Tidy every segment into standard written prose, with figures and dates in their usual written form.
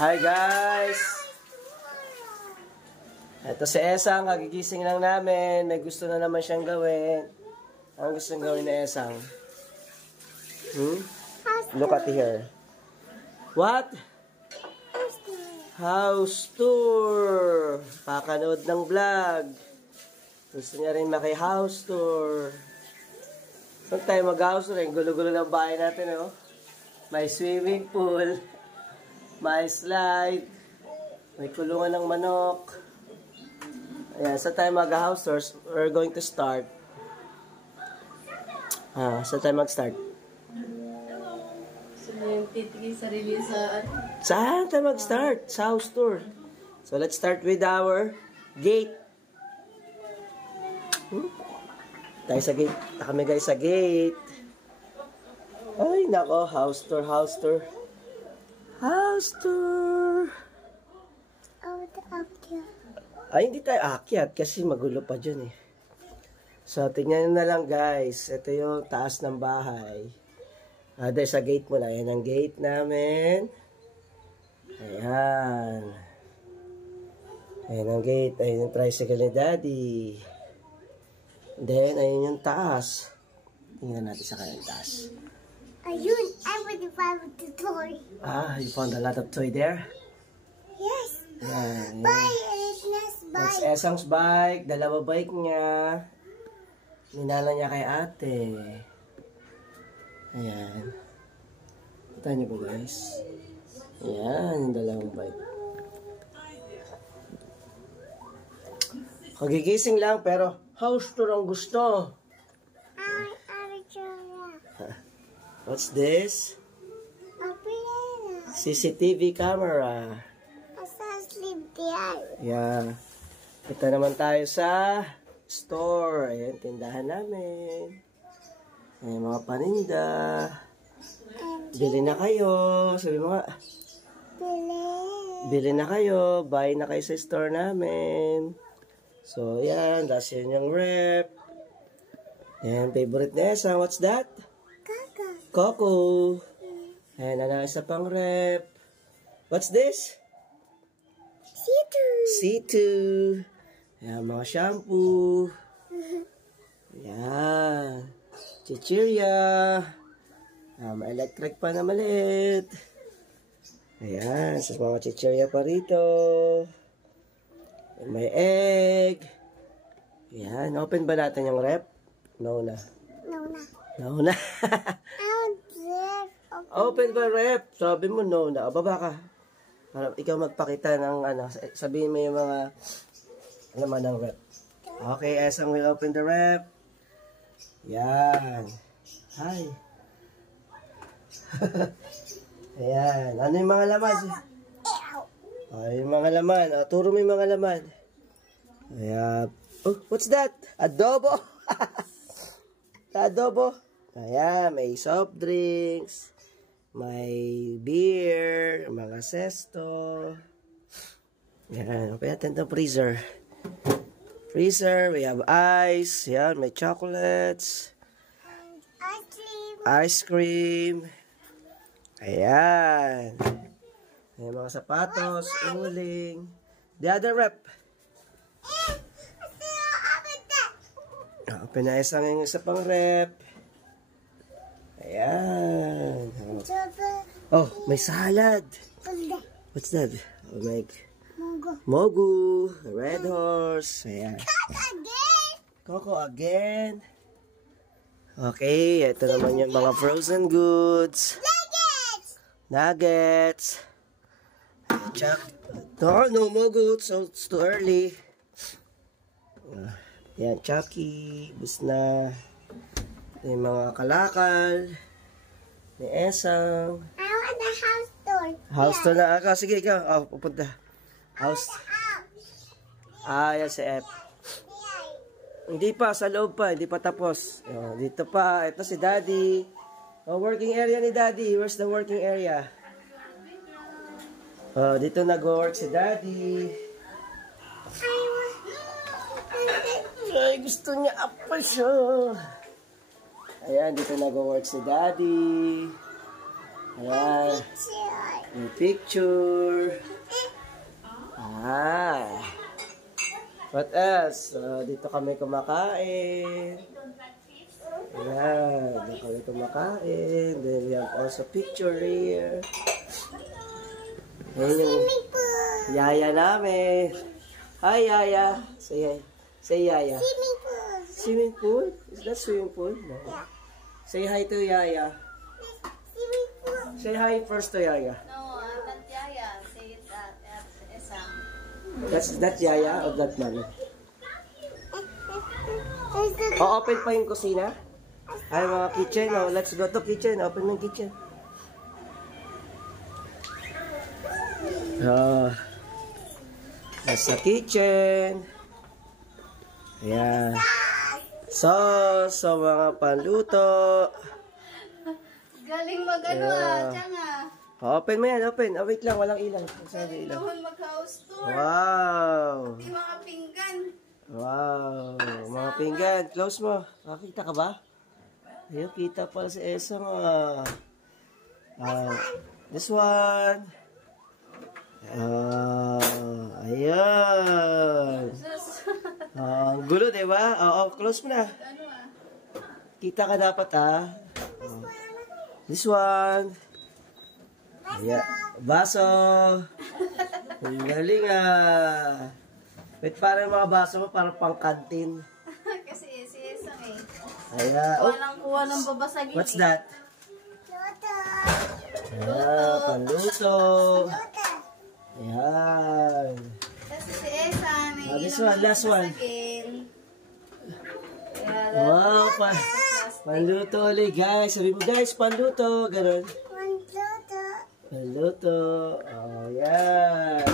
Hi guys! Ito si Esang, kagigising lang namin. May gusto na naman siyang gawin. Ang gusto niyang gawin ni Esang? Look at here. What? House tour. Pakanood ng vlog. Gusto niya rin maki-house tour. Saan tayo mag-house tour? Gulo-gulo ng bahay natin, oh. May swimming pool. May slide. May kulungan ng manok. Ayan, saan tayo mag-house tour? We're going to start. Saan tayo mag-start? Saan tayo mag-start? Sa house tour. So, let's start with our gate. Tayo sa gate. Kami guys sa gate. Ay, nako. House tour, house tour. House tour. Ay, hindi tayo aakyat kasi magulo pa dyan eh. So, tingnan na lang guys. Ito yung taas ng bahay. Dahil sa gate mo na. Ayan ang gate namin. Ayan. Ayan ang gate. Ayan yung tricycle ni Daddy. Then, ayun yung taas. Tingnan natin sa kanyang taas. Ayun, I want to find the toy. You found a lot of toy there? Yes. Ayan. Bike, it's nice That's bike. Esang's bike. Dalawa bike niya. Ninala niya kay ate. Ayan. Kita niyo po guys. Ayan, yung dalawang bike. Kagigising lang pero house tour ang gusto. What's this? CCTV camera. Yeah. Ito naman tayo sa store. Ayan, tindahan namin. Ayan, mga paninda. Bili na kayo. Sabi mo nga. Bili na kayo. Buy na kayo sa store namin. So, yan. That's yun yung rep. Ayan, favorite na Esa. What's that? Coco. Ayan, ano isa pang rep. What's this? C2. Ayan, mga shampoo. Ayan. Chichirya. May electric pa na maliit. Ayan, sa mga chichirya pa rito. May egg. Ayan, open ba natin yung rep? No na. No na. Open ba rep? Sabi mo no na. Baba ka. Para ikaw magpakita ng ano. Sabihin mo yung mga laman ng rep. Okay, Esang will open the rep. Yan. Hi. Ayan. Ano yung mga laman? Yung mga laman. Turo mo yung mga laman. Ayan. Oh, what's that? Adobo. Adobo. Ayan, may soft drinks, may beer, mga sesto. Ayan, open natin itong freezer. Freezer, we have ice. Ayan, may chocolates. Ice cream. Ayan. Ayan, mga sapatos, uling. The other rep. Open na isang yung isa pang rep. Ayan. Oh, may salad. What's that? Oh, my Mogu. Red horse. Ayan. Coco again. Okay, ito naman yung mga frozen goods. Nuggets. No Mogu. So it's too early. Ayan, Chucky. Bus na. Yung mga kalakal. Ni Esang. I want the house tour. House tour na. Sige, ikaw. Pupunta. House. Yan si F. Hindi pa, sa loob pa. Hindi pa tapos. Dito pa. Ito si Daddy. Working area ni Daddy. Where's the working area? Dito nag-work si Daddy. Ay, gusto niya apa siya. Ayan, dito nag-work si Daddy. Ayan. May picture. What else? Dito kami kumakain. Ayan, dito kami kumakain. Then we have also picture here. Ayan yung yaya namin. Hi, Yaya. Say hi. Say Yaya. Swimming pool. Swimming pool? Is that swimming pool? No. Yeah. Say hi to Yaya. Swimming pool. Say hi first to Yaya. No, not Yaya. Say it at Esam. That's Yaya or that mommy? There's the Open pa yung kusina? Ay, mga kitchen. Oh, let's go to kitchen. Open mo yung kitchen. That's the kitchen. Ayan. So mga panluto. Galing mag-ano Tsanga. Open mo yan, open. Oh, wait lang, walang ilang. Sabi ilang. Doon mag-house tour. Wow! Yung mga pinggan. Wow! Mga pinggan, close mo. Nakakita ka ba? Ayun, kita pala si Esa nga. This one. Ayan. Ang gulo, diba? Oo, close mo na. Ano Kita ka dapat, This one. Ayan. Baso. Ang galing, Wait, parang yung mga baso mo, parang pang kantin. Kasi si Esam Ayan. Oh, Walang kuha ng babasagin what's that? Luto. Ayan, panluto. Luto. Ayan. Kasi si Esam This one, last one. Wow, panluto ulit, guys. Sabi mo, guys, panluto. Ganun. One luto. Panluto. Oh, yan.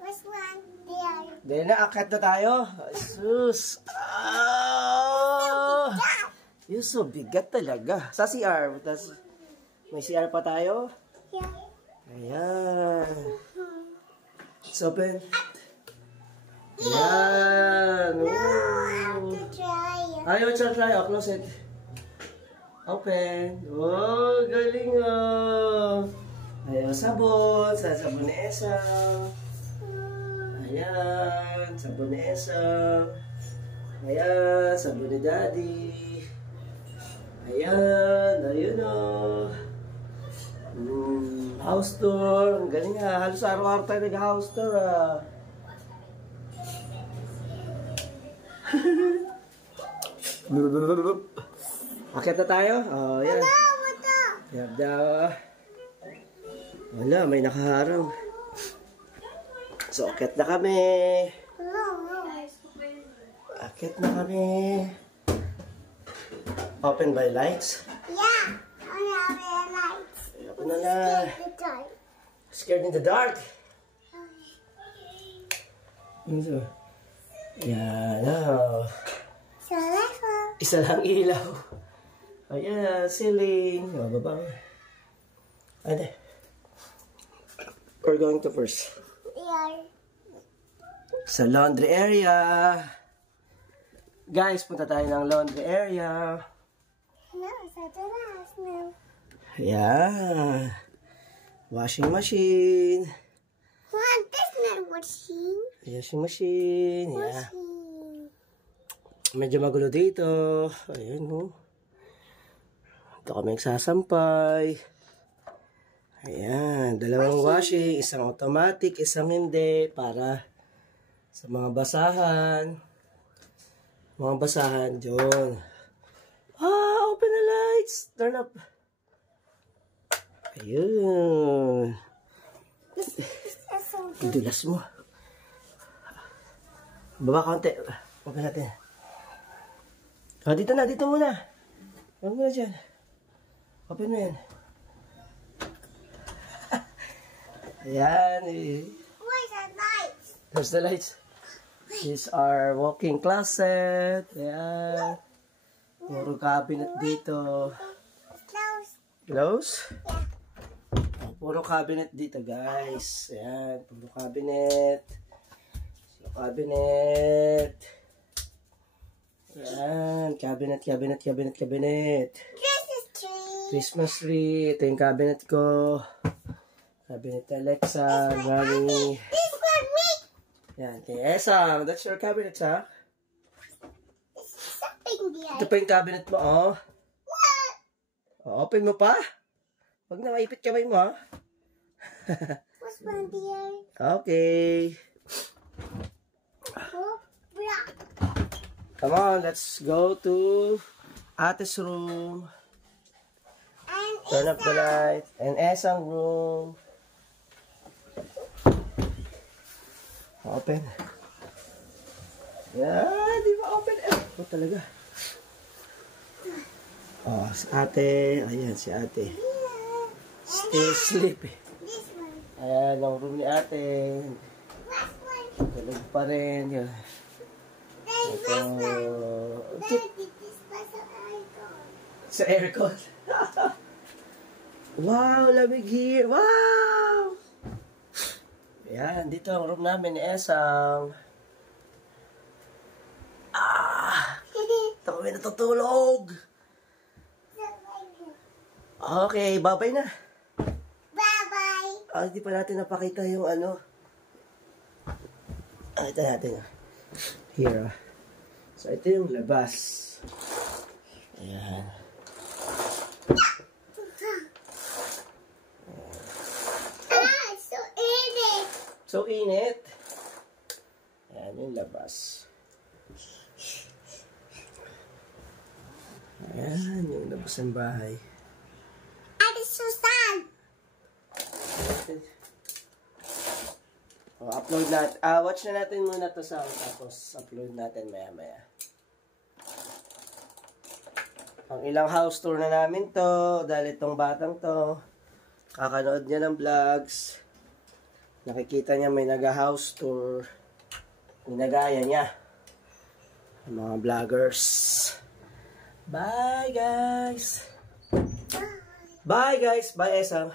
What's one? There. Then, naakyat na tayo. Jesus. Yung so bigat talaga. Sa CR. May CR pa tayo. Yeah. Ayan. Let's open. Ayan. I have to try it. Ayaw, try. Oh, close it. Open. Oh, galing Ayan, sabon. Sabon ni Esa. Ayan, sabon ni Esa. Ayan, sabon ni Daddy. Ayan, ayun house tour. Ang galing halos araw-araw tayo nag-house tour Akit na tayo? Oh, yan. Yan daw. Wala, may nakaharang. So, akit na kami. Akit na kami. Open by lights. Yeah. I have a light. Open na na. The dark. Scared in the dark. Yan. So let's go. Isa lang ilaw. Ayan, ceiling. Baba. Ate. We're going to first. Yeah. Sa laundry area. Guys, punta tayo ng laundry area. No, it's at the last now. Ayan. Washing machine. What? That's not washing. Washing machine. Yeah. Washing. Medyo magulo dito. Ayan, Ito kami nagsasampay. Ayan. Dalawang washing. Isang automatic, isang hindi. Para sa mga basahan. Mga basahan, John. Open the lights. Turn up. Ayun. That's so Ang dulas mo. Baba konti. Open natin. Dito na, dito muna. Huwag mo na dyan. Open mo yan. Ayan. Where's the lights? There's the lights. These are walk-in closet. Ayan. Puro cabinet dito. Close. Close? Puro cabinet dito, guys. Ayan. Puro cabinet. Cabinet. Ayan. Cabinet, cabinet, cabinet, cabinet. Christmas tree. Christmas tree. Ito yung cabinet ko. Cabinet ni Alexa, Granny. This for me. Yan, kay Esang. That's your cabinet, ha? It's something there. Ito pa yung cabinet mo, oh. Open mo pa. Huwag na maipit kamay mo, ha? What's one there? Okay. Oh, black. Come on, let's go to Ate's room. And Turn up the light. And Esang room. Open. Yan, di ba open? Ito talaga. Oh, si ate. Ayan, si ate. Still sleeping. this one. Ayan, ang room ni ate. Last one. Tulog pa rin. Yan. Then Ito. last one. Then this was an icon. Sa aircon. Wow, lamig here. Wow! Ayan, dito ang room namin ni Esang. Ito kami natutulog. Okay, babay na. Bye-bye. Hindi pa natin napakita yung ano. Ito natin. Here. So, ito yung labas. Ayan. It's so easy. So, init. Ayan yung labas. Ayan yung labas ng bahay. And it's so sad. Upload natin. Watch na natin muna to sa tapos upload natin maya-maya. Ang ilang house tour na namin to dahil itong batang to kakanood niya ng vlogs. Nakikita niya may naga-house tour. Ginagaya niya. Ang mga vloggers. Bye guys! Bye guys! Bye Esang!